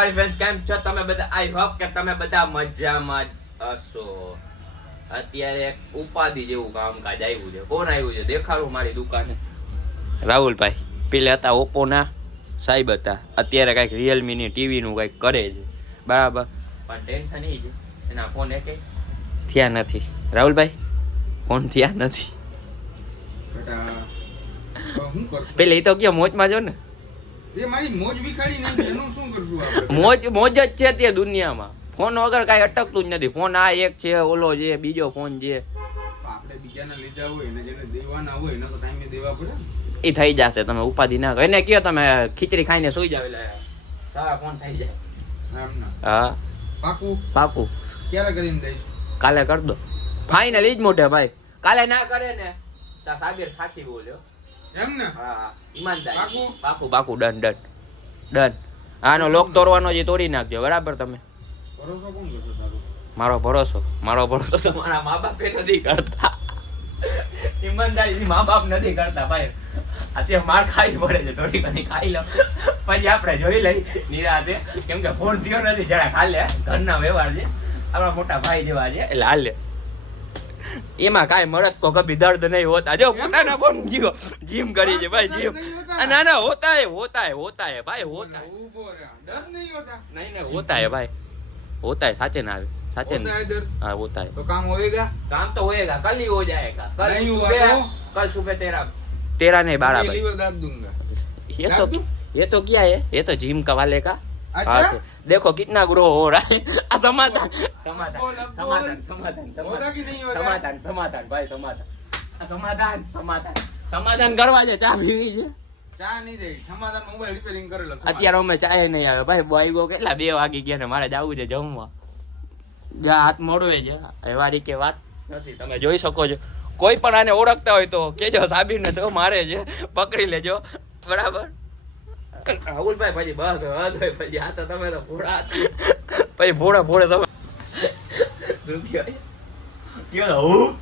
મારી ફ્રેન્ડ્સ કેમ છો તમે બધા? આઈ હોપ કે તમે બધા મજામાં જ હશો. અત્યારે એક ઉપાધિ જેવું કામકાજ આવ્યું છે. કોણ આવ્યું છે? દેખાડું મારી દુકાને. રાહુલભાઈ પેલા હતા ઓપ્પોના સાહેબ હતા. અત્યારે કાંઈક રિયલમીની ટીવીનું કંઈક કરે છે. બરાબર. પણ ટેન્શન એ છે. એના ફોન એકે થયા નથી. રાહુલભાઈ ફોન થયા નથી. પેલે એ તો કયો મોજમાં જો ને? એ મારી મોજ વિખાડી નાખી એનું શું કરશું આપણે? મોજ મોજ જ છે તે દુનિયામાં. ફોન વગર કાંઈ અટકતું જ નથી. ફોન આ એક છે ઓલો છે બીજો ફોન છે આપણે બીજાને લીધા હોય ને જેને દેવાના હોય એને તો ટાઈમે દેવા પડે એ થઈ જશે તમે ઉપાધિ ના કરો. એને કયો તમે ખીચડી ખાઈને સુઈ જાવ એટલે સારા ફોન થઈ જાય. હા. પાકું? પાકું. ક્યારે કરીને દઈશ? કાલે કર દો. ફાઇનલ ઈ જ મોઢે ભાઈ. કાલે ના કરે ને તા સાબિર ખાખી બોલ્યો. એમ ને? હા ઈમાનદાર. પાકું? પાકું પાકું ડન ડન. ડન. આનો લોક તોડવાનો જે તોડી નાખજો બરાબર તમે? ભરોસો કોણ કરશે તારો? મારો ભરોસો. મારો ભરોસો તમારા મા બાપે નથી કરતા. ઈમાનદારી મા બાપ નથી કરતા ભાઈ. અત્યારે માર ખાવી પડે છે થોડી ઘણી ખાઈ લો. પછી આપણે જોઈ લઈ નિરાતે. કેમ કે ફોન થયો નથી જરા ખાલે ઘરના વ્યવહાર છે. આપણા મોટા ભાઈ જેવા છે. એટલે હાલે. એમાં કાંઈ મળત તો કભી દર્દ નહીં હોતા જો પોતાના ફોન જીવો જીમ કરી છે ભાઈ જીમ આ ના ના હોતા હે હોતા હે હોતા હે ભાઈ હોતા હે ઊભો રહે. ડર નહીં હોતા નહીં નહીં હોતા હે ભાઈ હોતા હે સાચે ના આવે સાચે होता ના है डर हाँ होता है तो काम होएगा काम तो होएगा कल ही हो जाएगा कल नहीं हुआ सुबह तो? कल सुबह तेरा तेरा नहीं बारह मैं बजे लीवर दाब दूंगा ये तो दाब दूं? ये तो क्या है ये तो जिम का वाले का अच्छा? हाँ, तो देखो कितना ग्रो हो रहा है आ, समाधान समाधान बोल, अब समाधान बोल। समाधान होता कि नहीं होता? समाधान समाधान भाई समाधान आ, समाधान समाधान સમાધાન કરવા છે ચા પીવી છે ચા નહીં દે સમાધાન મોબાઈલ રિપેરિંગ કરેલો સમાધાન. અત્યારે અમે ચાય નહીં આવે ભાઈ બોય કેટલા બે વાગી ગયા ને મારે જવું છે જમવા જા હાથ મોડવે છે એ વારી કે વાત નથી તમે જોઈ શકો છો કોઈ પણ આને ઓળખતા હોય તો કેજો સાબીરને તો મારે છે પકડી લેજો બરાબર રાહુલભાઈ પછી બસ હોય પછી આ તો તમે તો ભોળા પછી ભોળા ભોળે તમે. શું કહેવાય? કયો હું?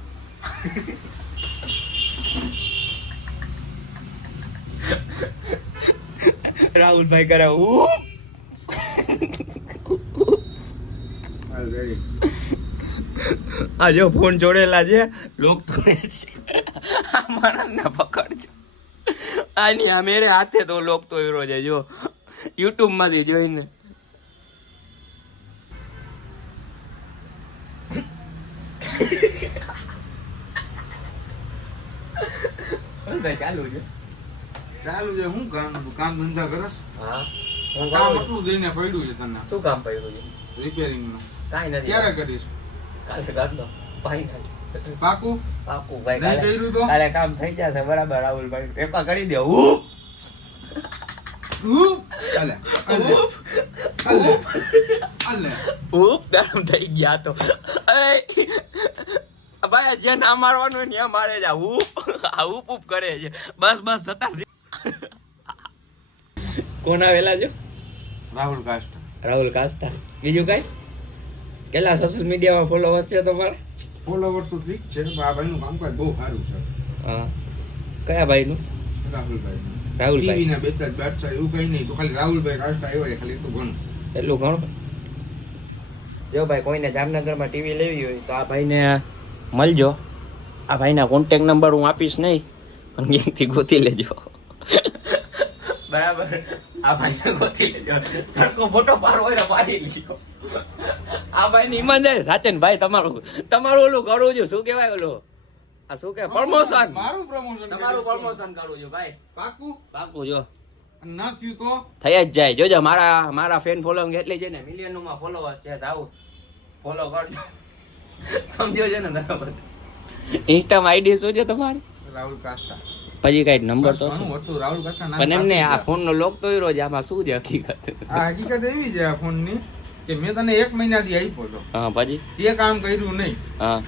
રાહુલભાઈ કરે હું? આ જો ફોન જોડેલા છે. લોક તો એ છે. આ માણસને પકડજો. આની આ મેરે હાથે તો લોક તો એરો છે જો. યુટ્યુબમાંથી જોઈને ચાલુ છે. ચાલુ છે હું કામ કામ ધંધા કરસ? હા. કામ એટલું દઈને પડ્યું છે તને. શું કામ પડ્યું છે? રિપેરિંગનું. કાંઈ નથી. ક્યારે કરીશ? કાલે કરી દો ભાઈ પાકું? પાકું ભાઈ નહીં કર્યું તો? કાલે કામ થઈ જશે બરાબર રાહુલભાઈ. પેપા કરી દો હું થઈ ગયા તો. ભાઈ જે ના મારવાનું ત્યાં મારે જ ઉપ ઉપ ઉપ કરે છે. બસ બસ રહી. કોણ આવેલા છો રાહુલ કાસ્ટ રાહુલ કાસ્ટા બીજું કઈ? કેટલા સોશિયલ મીડિયામાં ફોલોવર્સ છે તમારે? ફોલોવર તો ઠીક છે આ ભાઈનું કામકાજ બહુ સારું છે. હા. કયા ભાઈનું? રાહુલભાઈ. રાહુલભાઈ બે બેતા બાદશાહ એવું કઈ નહીં તો ખાલી રાહુલભાઈ કાસ્ટ આવ્યો છે ખાલી એટલું ઘણું એટલું ઘણું? જો ભાઈ કોઈને જામનગરમાં ટીવી લેવી હોય તો આ ભાઈને મળજો. આ ભાઈના કોન્ટેક નંબર હું આપીશ નહીં પણ ક્યાંકથી ગોતી લેજો. બરાબર. આ ભાઈને ગોતી લેજો સરખો ફોટો પાર હોય પાડી લેજો આ ભાઈ ની ઈમાનદારી સાચે ને ભાઈ તમારું. તમારું ઓલું કરવું છું. શું કહેવાય ઓલું? આ શું કે પ્રમોશન મારું પ્રમોશન તમારું પ્રમોશન કરવું છું ભાઈ. પાકું? પાકું જો ન થયું તો? થઈ જ જાય. જોજો મારા મારા ફેન ફોલોઈંગ એટલી છે ને મિલિયનમાં ફોલોવર છે સાવ ફોલો કરજો. સમજો છે ને બરાબર. ઇન્સ્ટામાં આઈડી શું છે તમારી? રાહુલ કાસ્ટા. પછી કઈ નંબર તો પણ એમને આ ફોન નો લોક તો રોજ આમાં શું છે હકીકત? આ હકીકત એવી છે આ ફોનની કે મેં તને એક મહિનાથી આપ્યો હતો હા પછી? તે કામ કર્યું નહીં. હા.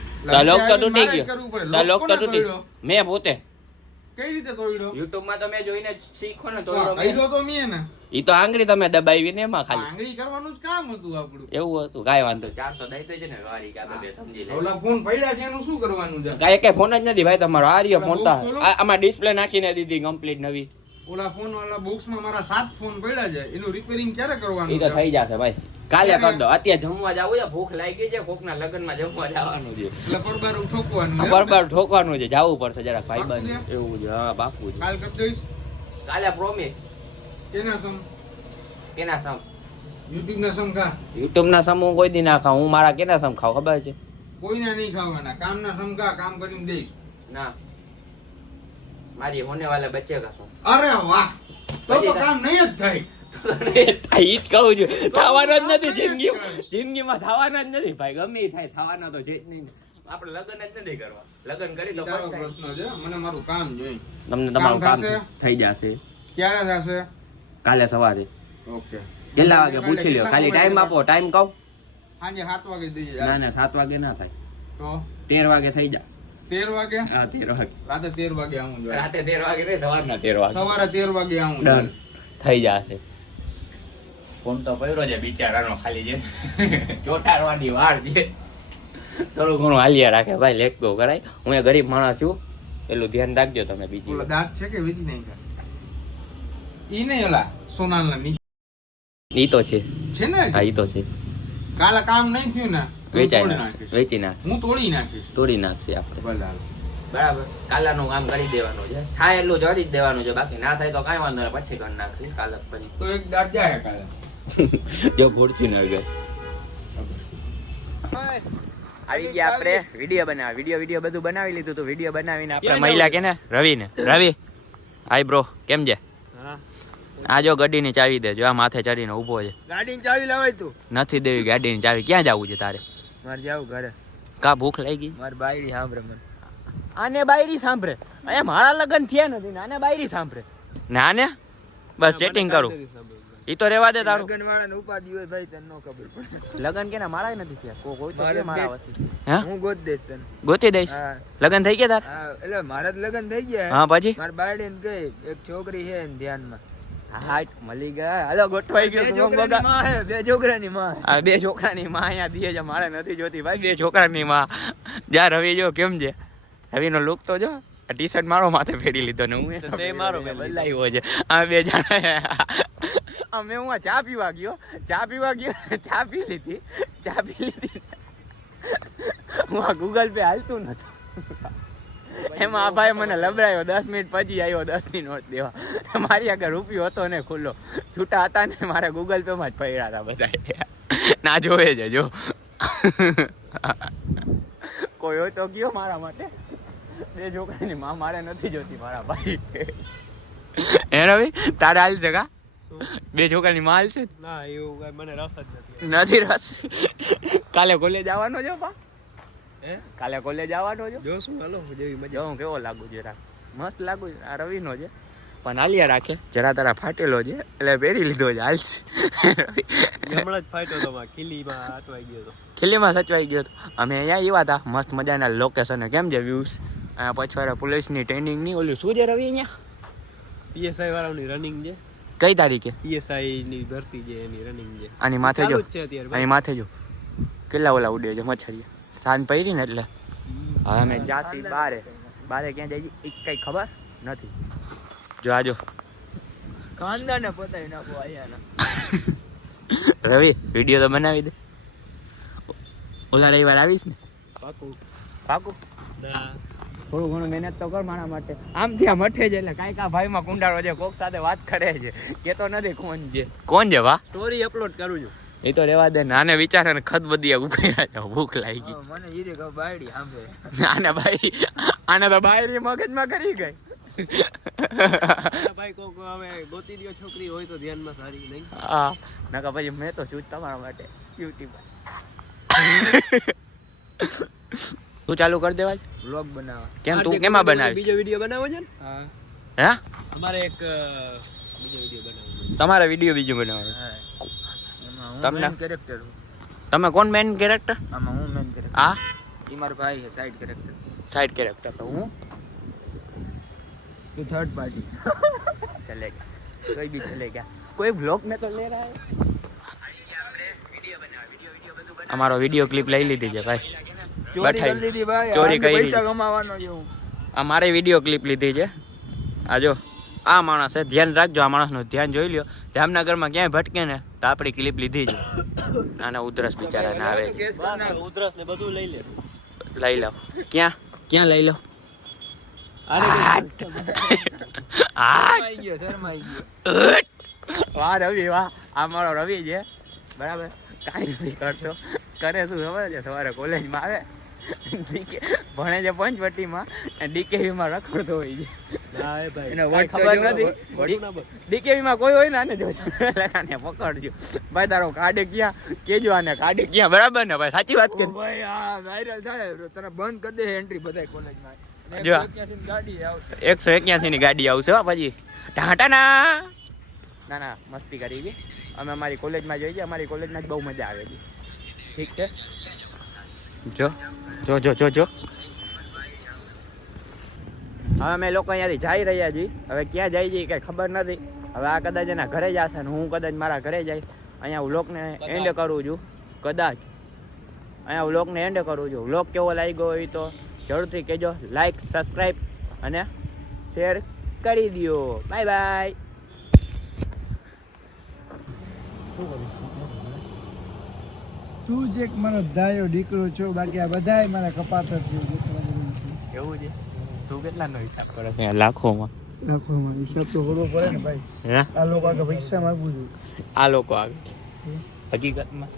લોક તો તૂટી ગયો. લોક તો તૂટી? મેં પોતે. કઈ રીતે તોડ્યો YouTube માં તમે જોઈને શીખો ને તોડ્યો કર્યો તો મેં. ને ઈ તો આંગળી તમે દબાવી ને એમાં ખાલી. આંગળી કરવાનું જ કામ હતું આપણું. એવું હતું કાઈ વાંધો ચારસો દઈ તો છે ને વારી કાં તો બે સમજી લે. ઓલા ફોન પડ્યા છે એનું શું કરવાનું છે? કાઈ કઈ ફોન જ નથી ભાઈ તમારો આ રહ્યો ફોન તો. આમાં ડિસ્પ્લે નાખીને દીધી કમ્પ્લીટ નવી. ઓલા ફોન વાળા બોક્સમાં મારા સાત ફોન પડ્યા છે. એનું રિપેરિંગ ક્યારે કરવાનું એ તો? થઈ જશે ભાઈ. કાલે કર દો. અત્યારે જમવા જાવ છે. ભૂખ લાગી છે. કોકના લગ્નમાં જમવા જવાનું છે. એટલે પરબારું ઠોકવાનું એમ? ઠોકવાનું છે. જવું પડશે જરાક ભાઈ બંધ એવું છે. હા બાપુ કાલ કરી દઈશ. કાલે પ્રોમિસ કેના સમ? કેના સમ? યુટ્યુબ ના સમ ખા યુટ્યુબ ના સમ હું કોઈ દી ના ખાઉં. હું મારા કેના સમ ખાવ ખબર છે? કોઈના નહીં ખાવાના. કામ ના સમ ખા કામ કરીને દઈશ. ના. મારી હોને વાલે બચ્ચે કા શું અરે વાહ. તો તો કામ નહીં જ થાય. ઈ કહું છું. થવાના જ નથી જિંદગી જિંદગીમાં. થવાના જ નથી. ભાઈ ગમે થાય થવાના તો છે જ નહીં. આપણે લગ્ન જ નથી કરવા. લગ્ન કરી તો પ્રશ્ન છે. મને મારું કામ જોઈએ. તમને તમારું કામ થઈ જશે. ક્યારે થશે? કાલે સવારે. ઓકે. કેટલા વાગે? પૂછી લ્યો. ખાલી ટાઈમ આપો. ટાઈમ કહું? સાંજે સાત વાગે ના ના સાત વાગે ના થાય. તો? તેર વાગે થઈ જા. તેર વાગે? હા તેર વાગે. રાતે તેર વાગે આવું જોઈએ રાતે તેર વાગે નહીં સવારના તેર વાગે. સવારે તેર વાગે આવું ડન. થઈ જશે. ફોન તો પડ્યો છે બિચારાનો ખાલી છે ચોટાડવાની વાર છે. થોડું ઘણું હાલ્યા રાખે ભાઈ લેટ ગો કરાય. હું એ ગરીબ માણસ છું એટલું ધ્યાન રાખજો તમે બીજી દાંત છે કે બીજી નહીં ઈ નહીં ઓલા સોનાલના નીચે. ઈ તો છે. છે ને હા ઈ તો છે. કાલે કામ નહીં થયું ને વેચાઈ નાખશે વેચી નાખશે. હું તોડી નાખીશ તોડી નાખશે આપણે. બરાબર. કાલાનું કામ કરી દેવાનું છે. થાય એટલું જોડી જ દેવાનું છે. બાકી ના થાય તો કાંઈ વાંધો નહીં. પછી કરી નાખશે કાલે પછી. તો એક દાંત જાય કાલે. જો ફોર્ચ્યુનર ગઈ આવી ગયા આપણે. વીડિયો બનાવ વીડિયો વીડિયો બધું બનાવી લીધું તો. વીડિયો બનાવીને આપણે મહિલા કે ને? રવિ ને રવિ હાય બ્રો કેમ છે? આ જો ગાડીની ચાવી દે. જો આ માથે ચડીને ઊભો છે. ગાડીની ચાવી લાવાય તું. નથી દેવી ગાડીની ચાવી. ક્યાં જવું છે તારે? મારે જાવ ઘરે. કા ભૂખ લાગી મારી બાયડી સાંભળે મને. આને બાયડી સાંભળે. અહીંયા મારા લગ્ન થયા નથી ને આને બાયડી સાંભળે. ને આને? બસ ચેટિંગ કરું. ઈ તો રેવા દે તારું. લગન વાળાને ઉપાધિ હોય ભાઈ તને નો ખબર પડે. કે કેના મારા નથી થયા. કો કોઈ તો મારા વતી હું? ગોત દઈશ તને. ગોતી દઈશ? લગન લગ્ન થઈ ગયા તાર? એટલે મારા લગન થઈ ગયા. હા પછી? મારા બાયડી ને ગઈ એક છોકરી છે ધ્યાનમાં. હાટ મળી ગયા. હાલો ગોઠવાઈ બે ગયો બે છોકરાની માં હે. આ બે છોકરાની માં અહીંયા દીએ છે મારે નથી જોતી. ભાઈ બે છોકરાની માં. જા રવિ જો કેમ છે? રવિનો લુક તો જો આ ટી શર્ટ મારો માથે ફેરી લીધો ને હું તે મારો પહેરી છે. આ બે જણા અમે હું ચા પીવા ગયો? ચા પીવા ગયો? ચા પી લીધી. ચા પી લીધી. હું આ ગૂગલ પે હાલતું નતું એમાં આ ભાઈ મને લબરાયો દસ મિનિટ પછી આવ્યો દસની નોટ દેવા. મારી આગળ રૂપિયો હતો ને ખુલ્લો. છૂટા હતા ને મારે ગૂગલ પે માં જ પડ્યા હતા બધા. ના જોવે છે જો. કોઈ હોય તો ગયો મારા માટે. બે છોકરાની માં મારે નથી જોતી મારા ભાઈ. હે રવિ તારે હાલ કા? બે છોકરાની માં હાલશે? ને? ના એવું મને રસ જ નથી. નથી રસ. કાલે કોલેજ આવવાનો છો પા? હે? કાલે કોલેજ આવવાનો છો? જો શું હાલો જેવી મજા જો હું કેવો લાગુ જરા મસ્ત લાગુ. આ રવિનો છે. પણ હાલ્યા રાખે. જરા તારા ફાટેલો છે એટલે પહેરી લીધો છે. હાલસ હમણાં જ ફાટ્યો તો ખીલીમાં અટવાઈ ગયો હતો ખીલીમાં સચવાઈ ગયો હતો અમે અહીંયા એવા હતા મસ્ત મજાના લોકેશન કેમ છે વ્યૂઝ અહીંયા પછવાડા પોલીસની ટ્રેનિંગની ઓલું શું છે રવિ અહીંયા? પીએસઆઈ વાળાની રનિંગ છે. કઈ તારીખે? પીએસઆઈ ની ભરતી છે એની રનિંગ છે. આની માથે જો. અહીં માથે જો. કેટલા ઓલા ઉડે છે મચ્છરિયા સ્થાન પડી ને એટલે. હવે અમે જાસી બારે બારે ક્યાં જઈએ એ કઈ ખબર નથી. જો આજો કાંદા ને પતાવી નાખો અહીંયા રવિ વીડિયો તો બનાવી દે. ઓલા રવિવાર આવીશ ને? પાકું. પાકું? થોડું ઘણું મહેનત તો કર મારા માટે. આમ ત્યાં મઠે છે એટલે કાંઈક આ ભાઈમાં કુંડાળો છે કોક સાથે વાત કરે છે. કેતો નથી કોણ છે કોણ છે વા સ્ટોરી અપલોડ કરું છું. એ તો રેવા દે નાને વિચારે ને ખત બધી ઊભી ભૂખ લાગી મને હીરે કહો બાયડી સાંભળે. આને ભાઈ આને તો બાયડી મગજમાં કરી ગઈ. ભાઈ કોક હવે ગોતી દ્યો છોકરી હોય તો ધ્યાનમાં સારી નહીં. હા નકા પછી મેં તો છું તમારા માટે યુટ્યુબ તું ચાલુ કરી દેવા વ્લોગ બનાવવા. કેમ તું કેમાં બનાવીશ? બીજો વીડિયો બનાવો છે ને? હા. હે. અમારે એક બીજો વીડિયો બનાવવો તમારે વીડિયો બીજો બનાવે એમાં હું. તમને? કેરેક્ટર તમે કોણ મેન કેરેક્ટર આમાં હું મેન કેરેક્ટર આ ઈ મારો ભાઈ છે સાઈડ કેરેક્ટર સાઈડ કેરેક્ટર તો હું? તું થર્ડ પાર્ટી ચલે કોઈ બી ચલે ગયા કોઈ બ્લોગ મેં તો લે રહા હે. અમારો વીડિયો ક્લિપ લઈ લીધી છે ભાઈ. બઠાઈ ચોરી કરી પૈસા કમાવાનો છે હું અમારે વિડિયો ક્લિપ લીધી છે. આ જો. આ માણસ છે ધ્યાન રાખજો આ માણસનું ધ્યાન જોઈ લ્યો. જામનગરમાં ક્યાંય ભટકે ને તો આપણી ક્લિપ લીધી જ આના ઉધરસ બિચારા ના આવે ઉધરસ ને બધું લઈ લે? લઈ લો ક્યાં ક્યાં લઈ લો વાહ રવિ વાહ. આ મારો રવિ છે. બરાબર? કાંઈ નથી કરતો. કરે શું ખબર છે? સવારે કોલેજમાં આવે. DK ભણે છે પંચવટીમાં ડીકેવીમાં રખડતો હોય છે. ના એ ભાઈ. એને વોટ ખબર નથી. ડીકેવીમાં કોઈ હોય ને આને જોજો આને પકડજો. ભાઈ તારો કાઢે ક્યાં? કેજો આને કાઢે ક્યાં? બરાબર ને ભાઈ? સાચી વાત કરી ભાઈ આ વાયરલ થાય. તને બંધ કરી દે એન્ટ્રી બધાય કોલેજમાં જો. એકસો એક્યાસી ની ગાડી આવશે. પછી. ના ના મસ્તી કરી અમે અમારી કોલેજમાં માં જોઈએ અમારી કોલેજમાં જ બહુ મજા આવે છે. ઠીક છે? જો જો જો જો જો. હવે અમે લોકો અહીંયાથી જઈ રહ્યા છીએ. હવે ક્યાં જઈ છીએ કઈ ખબર નથી. હવે આ કદાચ એના ઘરે જશે ને હું કદાચ મારા ઘરે જઈશ. અહીંયા હું લોકને એન્ડ કરું છું. કદાચ. અહીંયા હું લોકને એન્ડ કરું છું. લોક કેવો લાગ્યો હોય તો જરૂરથી કહેજો. લાઈક સબસ્ક્રાઈબ અને શેર કરી દો બાય બાય તું જ એક મારો ધાયો દીકરો છો બાકી આ બધાય મારા કપાતર છે એવું છે? તું કેટલાનો હિસાબ કરે છે? લાખોમાં. લાખોમાં હિસાબ તો કરવો પડે ને ભાઈ. આ લોકો આગળ પૈસા માંગવું છું. આ લોકો આગળ. હકીકતમાં?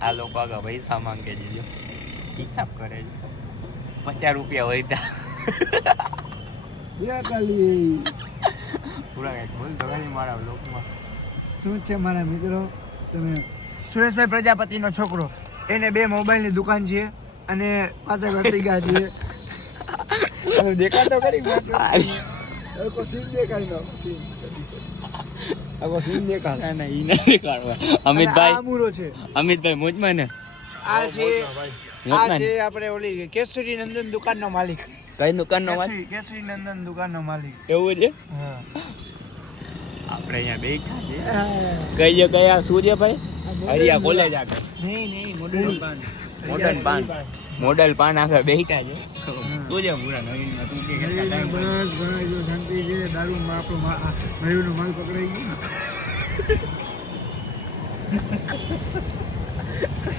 આ લોકો આગળ પૈસા માંગે છે જો. હિસાબ કરે છે. પચાસ રૂપિયા વધ્યા યા કાલી. પૂરા બોલ તો મારા લોકમાં. શું છે મારા મિત્રો? તમે સુરેશભાઈ પ્રજાપતિનો છોકરો. એને બે મોબાઈલની દુકાન છે અને પાછા ઘટીગા છે દેખાતો કરી સીન દેખાય નો સીન ના ઈ અમિતભાઈ. આ છે. અમિતભાઈ મોજમાં ને? આ છે આ છે આપણે ઓલી કેસરી નંદન દુકાનનો માલિક. કઈ દુકાનનો માલિક કેસરી નંદન દુકાનનો માલિક. એવું છે? હા. આપણે અહીંયા બેઠા છે કઈ છે કયા શું છે ભાઈ? હરિયા કોલેજ આગળ. નહીં નહીં મોડલ પાન. મોડલ પાન. મોડલ પાન આગળ બેઠા છે. શું છે પૂરા નવીન તું કે બસ ઘણા જો શાંતિ છે. દારૂ માં આપણો નવીન માલ પકડાઈ ગયો.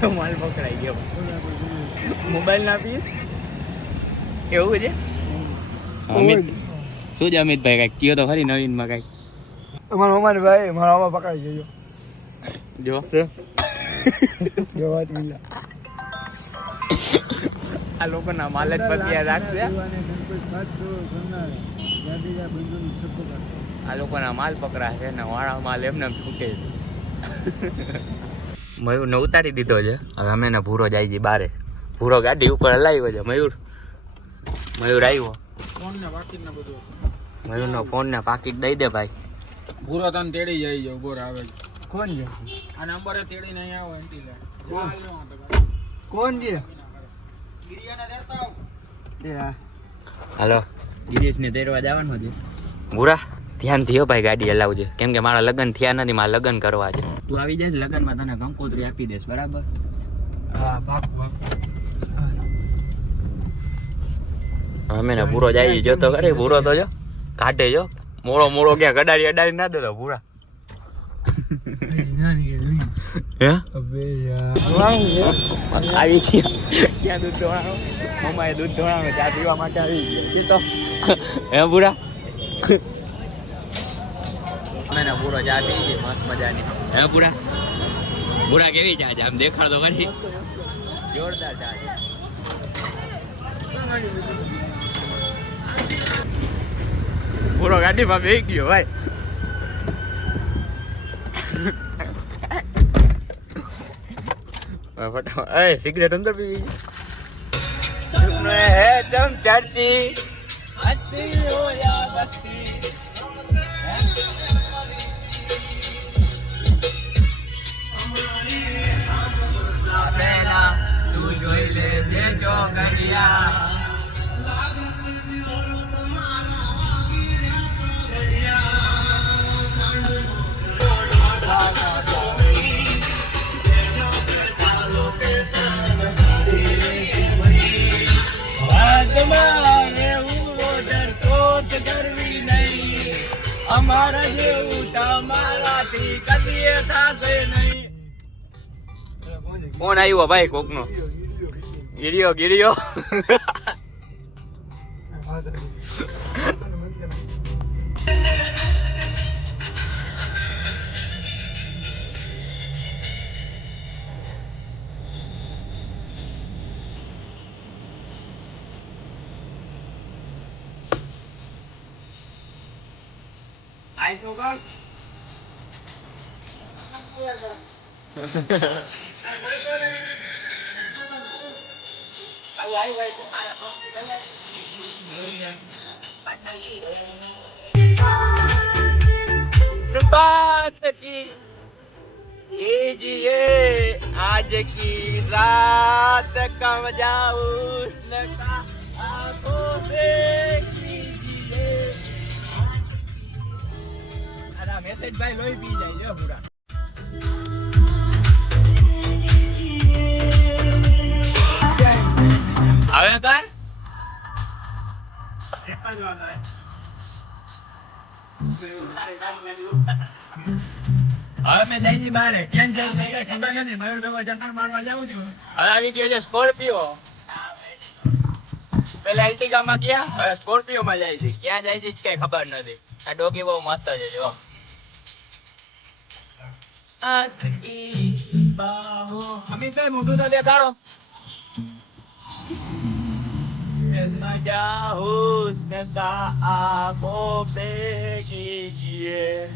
માલ પકડાઈ ગયો. મોબાઈલ ના પીસ? એવું છે? અમિત શું છે અમિતભાઈ કંઈક કયો તો ખરી નવીનમાં કંઈક? અમારો અમારે ભાઈ મારા આમાં પકડાઈ ગયો. જો. જો વાત મિલા આ લોકોના માલ જ પતિયા રાખશે. આ લોકોના માલ પકડાશે ને વાળા માલ એમને એમ છૂટે છે. મયુરને ઉતારી દીધો છે. હવે અમે એને ભૂરો જાય છે બારે. ભૂરો ગાડી ઉપર હલાવ્યો છે. મયુર. મયુર આવ્યો. ફોન ને પાકીટ ને બધું. મયુરનો ફોન ને પાકીટ દઈ દે ભાઈ. ભૂરો તને તેડી જાય છે ઊભો આવે છે. કોણ છે આ નંબરે તેડીને અહીંયા આવો એન્ટી લે. કોણ? છે હાલો. ગિરીશને તેરવા જવાનું છે ભૂરા ધ્યાન થયો ભાઈ ગાડી હલાવજે. કેમ કે મારા લગ્ન થયા નથી મારા લગ્ન કરવા છે. તું આવી જાય લગ્નમાં તને કંકોત્રી આપી દઈશ બરાબર? હા ભાગ ભાગ. અમે ને ભૂરો જાય જો તો કરે ભૂરો તો જો. કાઢે જો. મોડો મોડો ક્યાં કડાડી અડાડી ના દેતો ભૂરા હે અબે યાર આવી ગયા ક્યાં દૂધ ધોવાનું મમ્માએ દૂધ ધોવાનું ચા પીવા માટે આવી ગયા તો હે બુરા અમે ને ભૂરો ચા પી ગઈ મસ્ત મજાની હે ભૂરા ભૂરા કેવી ચા છે આમ દેખાડ તો ખરી જોરદાર ચા છે ભૂરો ગાડીમાં બેસી ગયો, ભાઈ. ફટાફટ. એ સિગરેટ અંદર પીવી? હે દમ ચર્ચી હસ્તી હો યા બસ્તી તું ફોન આવ્યો ભાઈ કોકનો? ગીરીયો ગિરિયો. nice की ये जी ये आज की रात कम जाऊ? आँखों से મેસેજ ભાઈ લોહી પી જાય જો પૂરા હવે કર હવે મેં જઈ જી કેમ જઈ જઈ ખબર નથી. મયુર ભેગો ચક્કર મારવા જાઉં છું. હવે આવી ગયો છે સ્કોર્પિયો. પેલા એલ્ટિગામાં ગયા હવે સ્કોર્પિયો માં જાય છે. ક્યાં જાય છે કઈ ખબર નથી. આ ડોગી બહુ મસ્ત છે જો. at ibabaw. Amin, Pe, mundo na liya taro. Nagdahos, nagdaakop sa kikiye.